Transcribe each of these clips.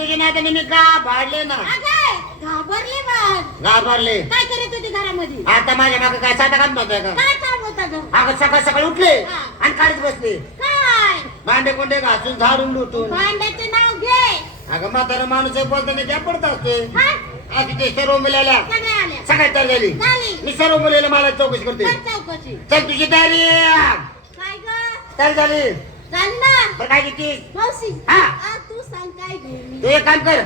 तुझ्या नात्याने मी गा भाडले ना घाबरले घाबरले काय करत होती घरामध्ये? आता माझ्या मागे काय साधा का? काय काम होता ग? अगं सकाळ सकाळी उठले हा. आणि काढत बसले. काय? भांडे कोंडे घासून झाडून लुटून. भांड्याचे नाव घे. अगं म्हातारा माणूस आहे, बोलताना क्या पडत असते हा? आता ते सर्व मुलाला सगळे सगळ्यात तर झाली. झाली. मी सर्व मुलीला मला चौकशी करते. कर चौकशी? चल तुझी तयारी काय ग? तर झाली. झाली ना? काय किती मावशी हा. आ, तू सांग काय तू एक काम कर.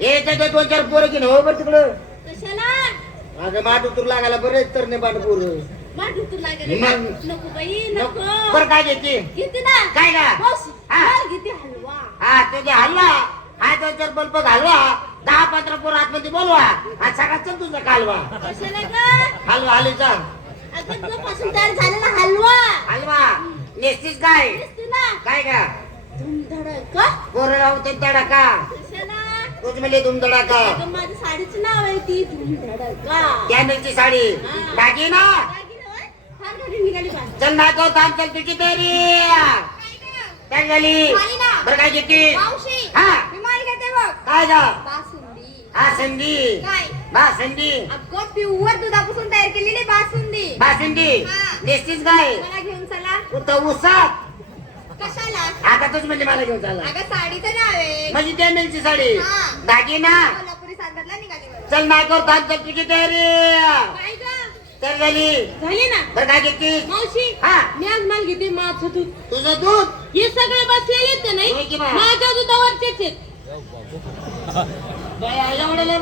त्याच्या दोन चार पोरं घेऊन हो बरं तिकडं. कशाला? अगं माझं तुला लागायला बरेच तर नाही पाठ पोरं. मागे तू लागेल. मग. नको बाई नको. नको. बरं काय घेते? घेते ना. काय का? मावशी हा. घेते हलवा. हा तुझ्या हलवा. हा दोन चार बल्ब घालवा. दहा पंधरा पोरं आतमध्ये बोलवा. हा सगळा चल तुझा कालवा. कशाला ग? हलवा हलीचा अगं पासून तयार झालेला हलवा. हलवा? नेसतीस काय? ना. काय का? धुमधडक का? पोरं राहते तडाका. कशाला तुझ म्हणजे धुमधडाका. अगं माझं साडीचं नाव आहे ती धुमधडका. कॅमेलची साडी. हा. टाकी ना दागिने होय? फार गाडी निघाली बा. चल थांब तुझी काय झाली? झाली ना. बरं काय घेते मावशी. हा. मी माल घेते बघ. काय जा बासुंदी. हा संधी काय? बा संधी अगं प्युअर दुधापासून तयार केलेली बासुंदी. बासुंदी. हा. काय? मला घेऊन चला. उत उसात कशाला? आता तुझ म्हणजे मला घेऊन चालला. अगं साडीचं नाव आहे. म्हणजे कॅमेलची साडी. हा. दागिना. कोल्हापुरी सांगतला निघाली मला चल ना कर थांब चल तुझी तयारी? काय गं? तर झाली. झाली ना? बरं काय घेते मावशी हा. मी आज माल घेते माझं दूध. तुझं दूध? हे सगळे बसलेले आहेत का होय की बा? नाही? माझ्या दुधावरचेच आहेत. एवढ्याला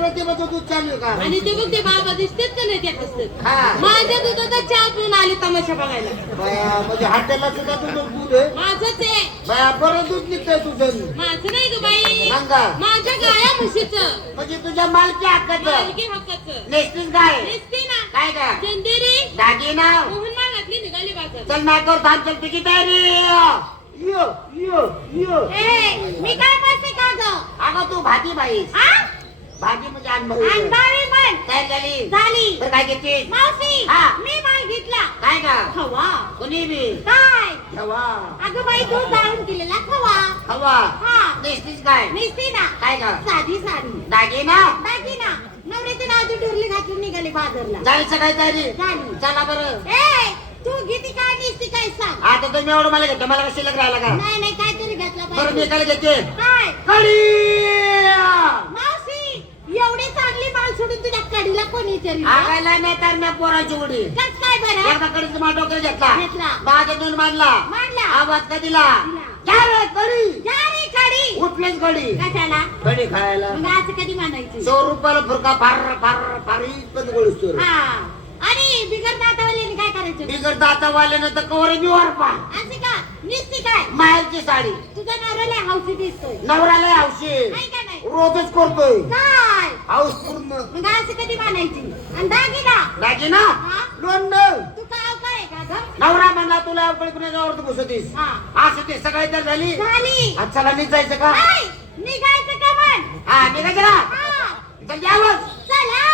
दूध चालू का? आणि ते बघ ते बाबा दिसतात का नाही ते हसतात हा. माझ्या दुधाचा चहा पिऊन आले तमाशा बघायला. बाया, म्हणजे हॉटेलला सुद्धा तुझं दूध आहे? माझंच आहे. बाया बरं दूध निघतंय तुझं. माझं नाही ग बाई. सांगा. माझ्या गाया म्हशीचं. म्हणजे तुझ्या मालकी हक्काचं? मालकी हक्काचं. काय? दिसते ना काय का चंदेरी. दागिना. मोहन मागातली निघाली बाजार चल ना कर थांब चल तुझी तयारी. यो यो यो ए, मी काय करते अगं तू भाजी बाई हा? भाजी म्हणजे अनुभव पण. काय झाली झाली. तर काय घेते मावशी हा. मी माल घेतला. काय का? खवा. कोणी बी? काय? हवा अगं बाई दूध जाळून केलेला खवा. हवा हा. नेसतीस काय? निसते ना काय का? साधी साडी. दागिना? दागिना. नवऱ्याची नावाची टुरली घातली निघाली बाजारला. जायचं काय तयारी? झाली. चला बरं. ए तू किती काय निसती काय सांग. आता तुम्ही एवढं मला घेतो मला शिल्लक राहिला का? नाही नाही काहीतरी घेतला बरं मी पाहिजे. काय घेते. कडी मावशी एवढी चांगली माल सोडून तुझ्या कडीला कोणी विचारली? आगायला नाही तर मी पोराची उडी. कस काय बरं? एका कडीचं माझा डोक्यात घेतला. घेतला. माझ्या दोन मांडला. मांडला. आवाज का दिला? दिला. क्या रे कडी जा रे कडी उठलेच कडी कशाला? कडी खायला. मग असं कधी म्हणायचं सौ रुपयाला फुरका फार फार हा. आणि बिगर दातावाल्याने काय करायचं? बिगर दाता वाल्यानं तर कवर बिवार पा. असे निसती काय? माहेरची साडी. तुझा नवऱ्याला हौशी दिसतोय नवऱ्याला हौशी नाही का नाही? रोजच करतोय. काय? हाऊस पूर्ण. मग असं कधी म्हणायची आणि दागिना? दागिना? हा? लोंड. तू काय काय का ग? नवरा म्हणला तुला अवकळी कुणाच्यावर तू बसतीस हा. असं ते सगळे तर झाली. झाली. आज चला निघायचं का? ऐ, निघायचं का म्हण? हा निघायचं ना? हा, चल यावंच चला.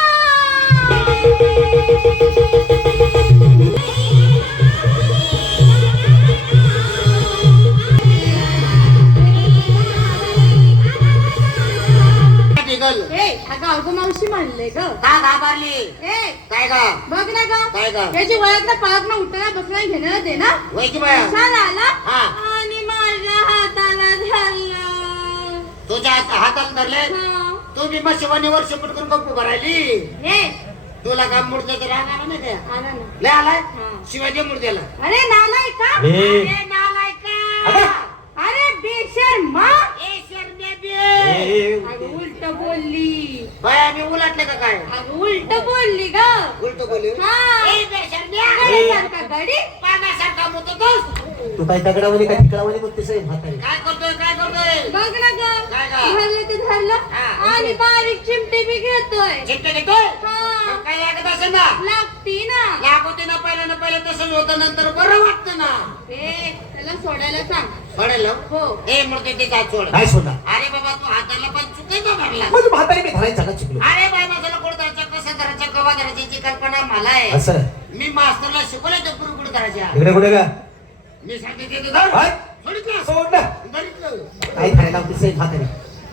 ए अगं अगं मावशी म्हणले ग. का घाबरली? ए काय का बघ ना ग. काय का याची वळख ना पळत ना उठणं बसणं घेणं दे ना. वैकी बाया? छान आला. हा. आणि माझ्या हाताला धरलं तुझ्या हात- हातात धरले? हा. तू बी मग शिवानीवर शेपट करून गप्पू भरायली ए. तुला का मूर्त्याचं राग आला नाही का? लय आलाय? हा. शिवाजी मूर्त्याला अरे नालाय का? अरे नालायका. अरे बेशर्मा. ए शरण्या बे. उलट बोलली. बाया मी उलटले का काय? अगं उलट बोलली ग. उलट बोलले? हा. गडी. तू काय काय ठिकडावानी बघतेस आहे म्हातारी? काय करतोय काय करतोय? बघ ना ग. काय गं? धरलं ते धरलं. हा. आणि बारीक चिमटे बी घेतोय. चिट्टे घेतोय? हा. काय लागत असेल ना? लागती ना. लागवते ना पहिलं ना पहिलं तसंच होतं नंतर बरं वाटतं ना. ए त्याला सोडायला सांग. पडेल हो. ए मूर्ती ते काय सोड. काय सोडा अरे बाबा तू हाताला पण म्हणजे म्हातारी मी धरायचा का चुकलो? अरे बाय माझ्याला कोण धरायचं? कसं धरायचं? कवा धरायचं याची कल्पना मला आहे. असं? मी मास्तरला शिकवलं ते धरायच्या? इकडे कुठे का? मी सांगितले ते धर. काय? सोडितलं. सोड ना धरितलं. काय करायला लावतेस आहे म्हातारी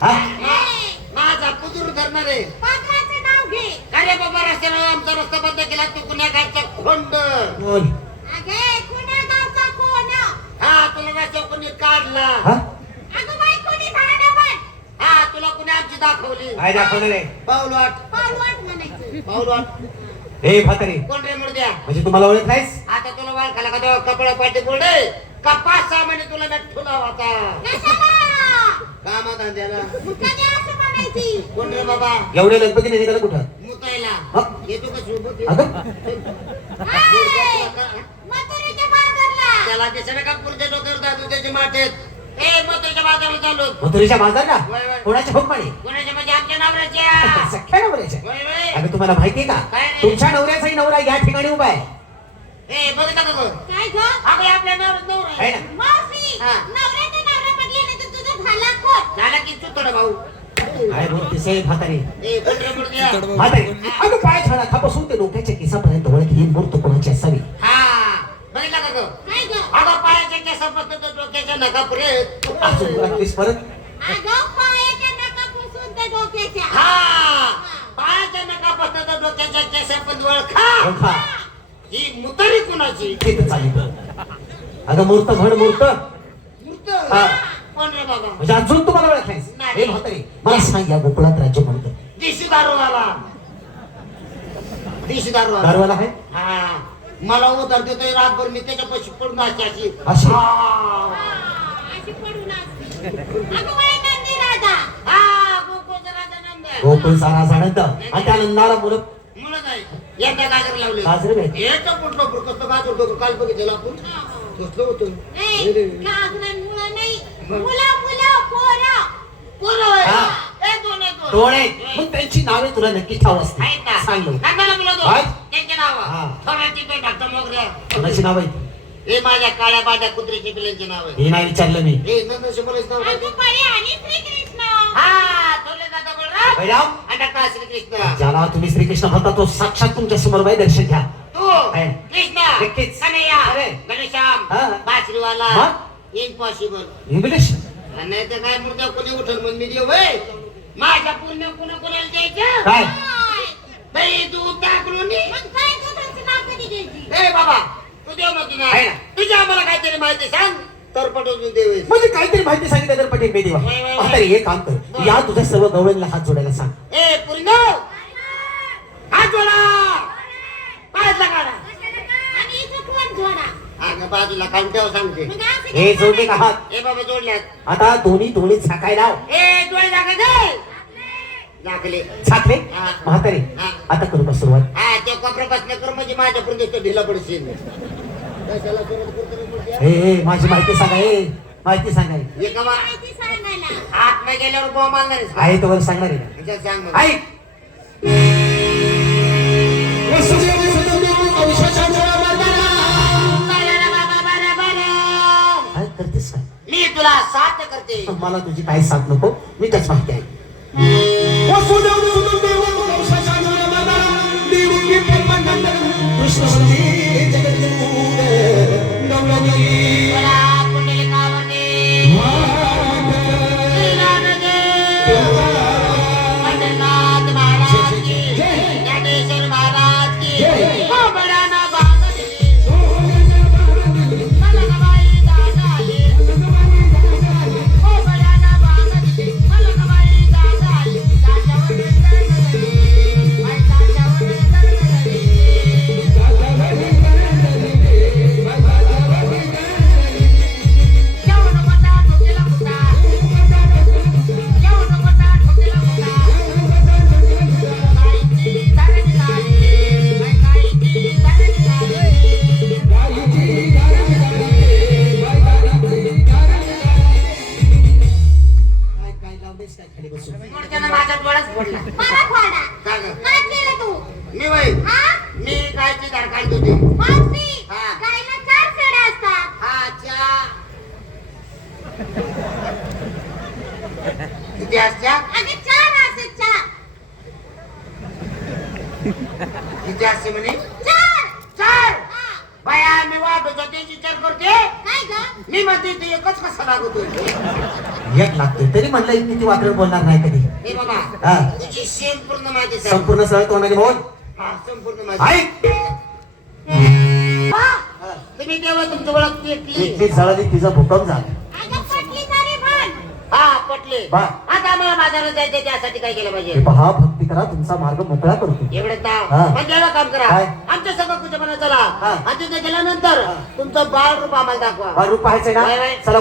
हा? मा- माझा कुदूर धरणार आहे. पात्राचं नाव घे. अरे बाबा रस्त्याला आमचा रस्ता बंद केला तू कुण्या गायचा खोंड. बोल. अगे कुण्या गावचा कोण हा तुला रस्त्या कुणी काढला. हा अगं बाई कोणी भाडं पण हा तुला कुणी आमची दाखवली? काय पाऊल वाट पालवाट म्हणायचं. पाऊल वाट हे म्हातारी. कोण रे मुर्द्या? म्हणजे तुम्हाला ओळख नाहीस? आता तुला वाळ खाला का तेव्हा कपडा पाठी बोलडे का पाच सहा महिने तुला मी ठुला होता कशाला? कामा धंद्याला मग कधी असं म्हणायची. कोण रे बाबा? एवढ्या लगबगीने निघालं कुठं? मुतायला हा? येतो का सोबत अगं. हाय! मथुरेच्या बाजारला त्याला दिसणं का पुढच्या डोक्यावर दादू त्याचे माठेत ए बाजारला चाललो मथुरेच्या बाजारला? वय, वय. कोणाच्या हुकमाने कोणाच्या? म्हणजे आमच्या नवऱ्याच्या. सख्या नवऱ्याच्या. वय, वय. अगं तुम्हाला माहितीये का? काय? तुमच्या नवऱ्याचाही नवरा या ठिकाणी उभा आहे. ए बघितलं का गं? काय ग? अगं आपल्या नवऱ्यात नवरा आहे. आहे. ना? मावशी हा. नवऱ्याच्या नवरा म्हटले नाही तर तुझं झाला खोट झाला की तू थोडा भाऊ. काय बोलतेस हे म्हातारी? ए कोण रे मुर्द्या? म्हातारी अगं पाय छाडा खापासून ते डोक्याच्या केसापर्यंत ओळख ही मूर्त कोणाची असावी हा. बघितलं का गं? काय ग? अगं पायाच्या केसापासून तर डोक्याच्या नखापर्यंत अजून लागतेस परत? अगं पायाच्या नकापासून त्या डोक्याच्या. हा पायाच्या नखापासून तर डोक्याच्या केसापर्यंत ओळखा ओळखा ही मुतारी कुणाची? तिथं चालेल अगं मूर्त म्हण मूर्त. मूर्त? हा. कोण रे बाबा? म्हणजे अजून तुम्हाला ओळख नाहीस नाही. हे म्हातारी मला सांग या गोकुळात राज्य म्हणतं देशी दारूवाला. देशी दारूवाला. दारवाला आहे? हा. मला उधार देतोय रातभर मी त्याच्या पैसे पडून अशी अशी अशी? अशी पडून असते अगं बाई नंदी हा, गोकुळचा. गोकुळ सारा आणि त्या नंदाला मुलं मुलं नाही एकदा गाजर लावले गाजर भेटले. एकटा कुठलं पुढं कसं गाजर होतं काल बघितलं आपण कसलं होतं ए गाजरान मुलं नाही मुलं मुलं पोरं कोण होय? हा. ए, दोन आहे, दोन. डोळे मग त्यांची नावे तुला नक्की ठाव असते आहेत ना? सांग नाही, मला मुलं दोन. काय? नावं. हा. मोगऱ्या. नाव हे माझ्या काळ्या बाड्या कुत्र्याची पिल्यांची नाव आहे हे नाही विचारलं मी हे नंदशी बोलायचं नाव काय? अगं बाई आणि श्रीकृष्ण हा थोरले दादा बलराम बैराम आणि डॉक्टर श्रीकृष्ण ज्याला तुम्ही श्रीकृष्ण म्हणता तो साक्षात तुमच्यासमोर बाई दर्शन घ्या तू आहे. कृष्ण नक्कीच. कन्हैया अरे. घनश्याम हा. बासरीवाला मग? इम्पॉसिबल इंग्लिश नाही तर काय मुर्द्या कोणी उठल मग मी देऊ होय माझ्या पूर्ण कुणा कोणाला द्यायचं काय काय? दही दूध टाकून मग काय दुधाचं नाव कधी द्यायची ए बाबा तू देव मग आहे ना. तुझ्या आम्हाला काहीतरी माहिती सांग. तर पटवून देऊ म्हणजे काहीतरी माहिती सांगितलं तर पटेल मी देवा. वय, वय, वय. आता हे काम कर. या तुझ्या सर्व गवळणीला हात जोडायला सांग. ए पूर्ण? हात जोडा. पायातला काढा. आणि इथं कोण जोडा? अगं बाजूला ठेव सांगते. मग असं हे जोडले का हात? ए बाबा जोडल्यात आता दोन्ही डोळे झाकाय लाव. ए डोळे दाखल हा. म्हातारे हा. आता करू का सुरुवात हा ते कर म्हणजे माझ्या पर्यंत ढिला पडशील कशाला सुरुवात करतो रे मुर्द्या? हे हे, माझी माहिती सांगा माहिती सांगाय हे का बा? माहिती सांगायला आत नाही गेल्यावर बॉम्ब आणणार? आहे तर सांगणार आहे सांग मग. ऐक बरं, बरं, बरं. करतेस मी तुला साथ करते मला तुझी काही साथ नको मी त्याच माहिती आहे बोला, खाली बसू थोडक्यानं माझा डोळाच फोडला मला फोडा काय ग? काय केलं तू? मी वय हा? मी गायची धार काढली होती. मावशी हा. गायला चार फेऱ्या असतात. आजच्या किती असत्या? आणि चार असे चार. किती असते म्हणे? चार. चार. हा. बाया मी वाट होतो ते विचार करते मी म्हणते ते एकच कसा लागतोय एक लागतोय. तरी म्हणलं एक किती वाकडं बोलणार नाही कधी. हे बाबा हा. तुझी शेण पूर्ण माहिती सांग संपूर्ण तोंडाने बोल. हा संपूर्ण माहिती ऐक हा. तुम्ही तेव्हा तुमचं ओळख पेटली. इतकी जळाली तिचा भूकंप झाला. अगं पटली तरी पण. हा पटले. बा. त्यासाठी काय केलं हे पाहिजे पहा भक्ती करा तुमचा मार्ग मोकळा करतो. एवढं हा. म्हणजे काम करा. काय? आमच्या सगळं कुठे चला. हा. आणि तिथे गेल्यानंतर तुमचं बाळ रूप आम्हाला दाखवा. हा, रूप पाहायचंय वय, ना. चला